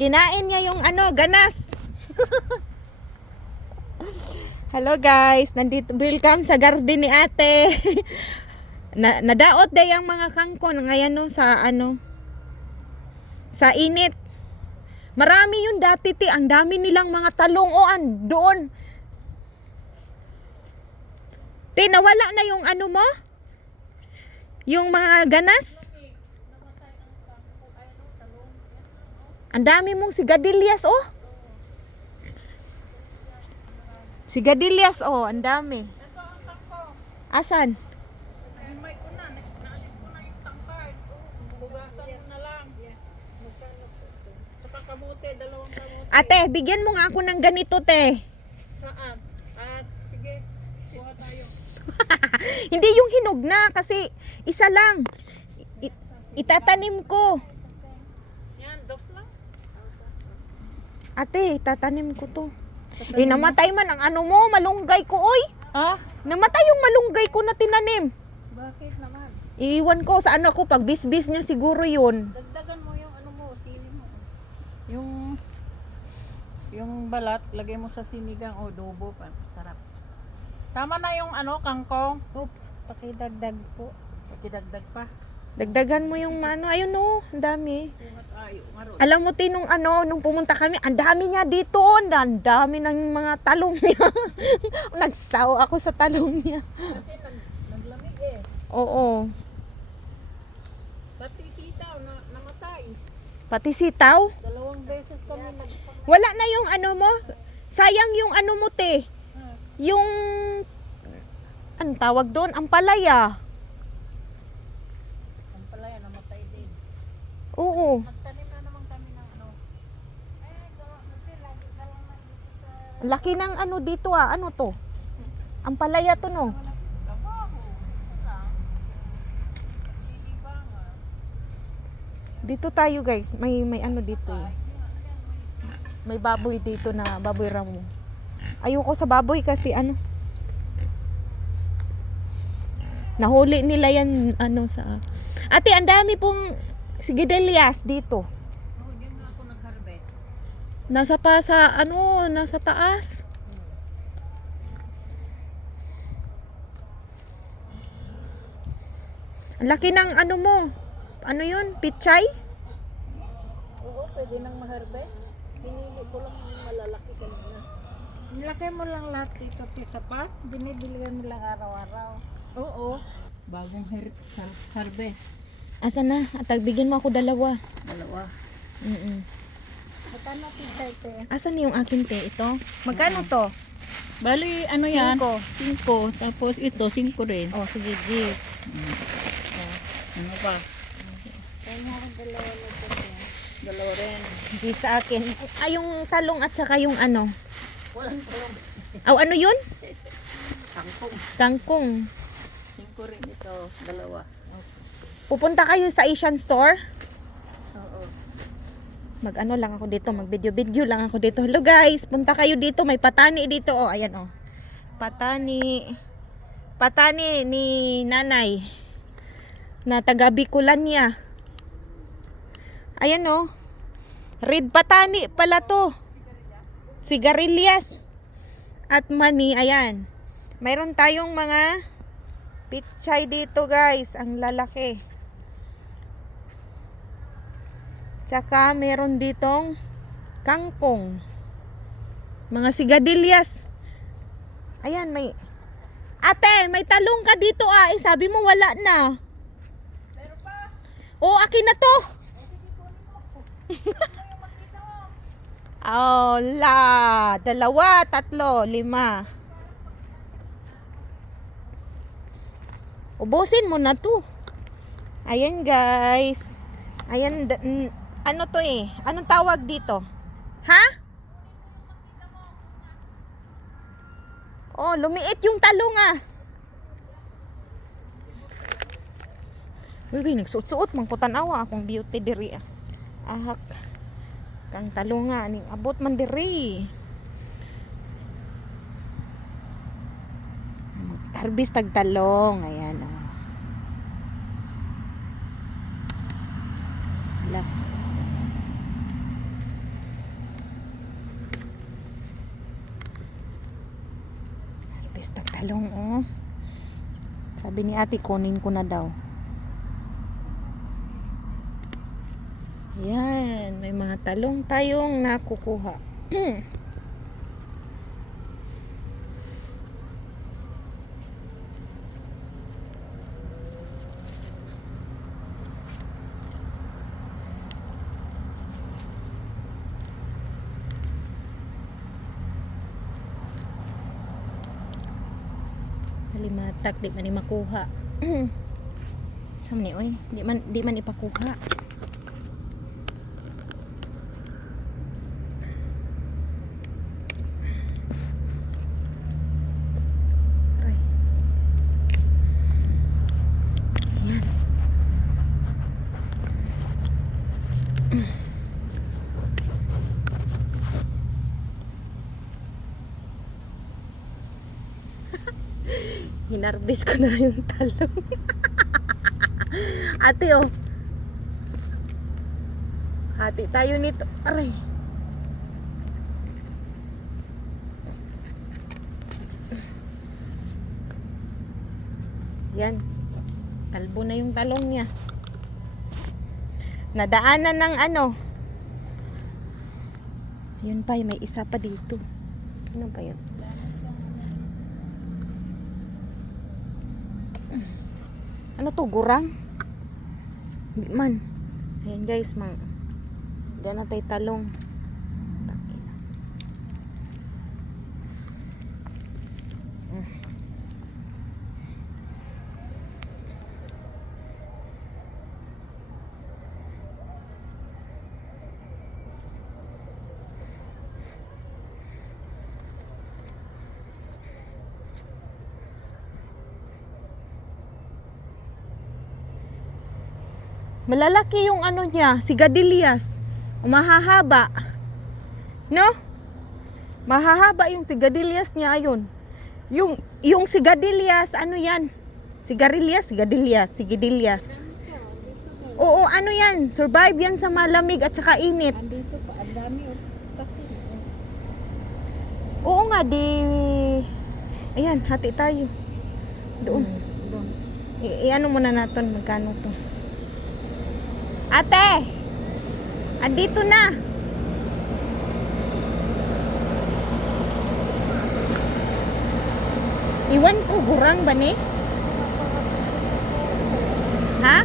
Kinain niya yung ano, ganas. Hello guys, nandito welcome sa garden ni Ate. Nadaot day ang mga kangkon ngayon no sa ano sa init. Marami yung dati ti, ang dami nilang mga talong doon. Ti, nawala na yung ano mo? Yung mga ganas? Ang dami mong sigadilyas oh. Sigadilyas oh, ang dami. Asan? Ate, bigyan mo nga ako ng ganito, te. Sige, kuha tayo. Hindi yung hinog na kasi isa lang. Itatanim ko. Yan, dos lang. Ate, itatanim ko to. Namatay man ang ano mo, malunggay ko, oy. Ha? Namatay yung malunggay ko na tinanim. Bakit naman? Iiwan ko sa ano ko, pag bisbis niya siguro yun. Dagdagan mo yung ano mo, sili mo. Yung balat, lagay mo sa sinigang o adobo pa. Sarap. Tama na yung ano, kangkong. Oh, pakidagdag po. Pakidagdag pa. Dagdagan mo yung ano, ayun no, ang dami. Ayo, maro. Alam mo tinong ano, nung pumunta kami, ang dami niya dito, ang dami ng mga talong niya. Nagsaw ako sa talong niya. Kasi naglamig eh. Oo. Pati sitaw na namatay. Pati sitaw. 2 beses kami Wala na yung ano mo. Sayang yung ano mo te. Yung anong tawag doon? Ampalaya. Ang palaya namatay din. Oo. Magtanim na naman kami ng ano. Laki ng ano dito ah. Ano to? Ampalaya to no. Dito tayo guys. May ano dito. May baboy dito na baboy ramo. Ayoko sa baboy kasi ano. Nahuli nila yan ano sa. Ate, ang dami pong sigidelyas dito. Oh, diyan nga ako nag-harvest. Nasa pa sa ano, nasa taas. Ang laki ng ano mo. Ano yun? Pichay? Oo, pwede nang ma-harvest. Pinili ko lang yung malalaki kanina. Nilagay mo lang lahat dito sa sapat. Binibilihan mo lang araw-araw. Oo. Bagong harvest. Asan na? Bigyan mo ako dalawa. Dalawa. Magkano te? Asan yung akin te? Ito? Magkano to? Bali, ano yan? 5. 5. Tapos ito, 5 rin. Oh, sige, Gis. Ano pa? Dalawa rin. Gis sa akin. Ay, yung talong at saka yung ano. Walang talong. Aw, ano yun? Kangkong. Kangkong. 5 rin ito. Dalawa. Pupunta kayo sa Asian store? Oo. Mag-ano lang ako dito, mag-video lang ako dito. Hello guys, punta kayo dito, may patani dito. Oh, ayan oh. Patani. Patani ni nanay. Na taga Bicolania. Ayan oh. Red patani pala to. Sigarilyas. At mani, ayan. Mayroon tayong mga pichay dito guys, ang lalaki. Tsaka meron ditong kangkong. Mga sigadilyas. Ayan, may Ate, may talong ka dito ah. Sabi mo wala na. Meron pa. Oh, akin na to. Oh, 2, 3, 4, 5. Ubusin mo na to. Ayan guys. Ayan, ano to eh? Anong tawag dito? Ha? Oh, lumiit yung talong ah. Uy, nagsuot-suot mang kutanawa akong beauty diri ah. Ahak. Kang talong nga ning abot man diri. Harvest tag talong, ayan oh. Wala. talong, oh. Sabi ni ate, kunin ko na daw. Yan, may mga talong tayong nakukuha. Limatak, di man ni makuha. Sam ni oy, di man ipakuha. Aray. Ayan. Hinarbis ko na yung talong. Ate, oh. Hati tayo nito. Aray. Yan. Kalbo na yung talong niya. Nadaanan ng ano. Yun pa, may isa pa dito. Ano pa yun? Ano to, gurang? Di man. Ayan guys, diyan na tayo talong. Malalaki yung ano niya, sigadilyas. Mahahaba. No? Mahahaba yung sigadilyas niya, ayun. Yung sigadilyas, ano yan? Sigadilyas. Oo, ano yan? Survive yan sa malamig at saka init. Andito pa, ang dami kasi. Oo nga, di... Ayan, hati tayo. Doon. I-ano muna natin, magkano to. Ate! Andito na! Iwan ko, gurang ba ni? Ha?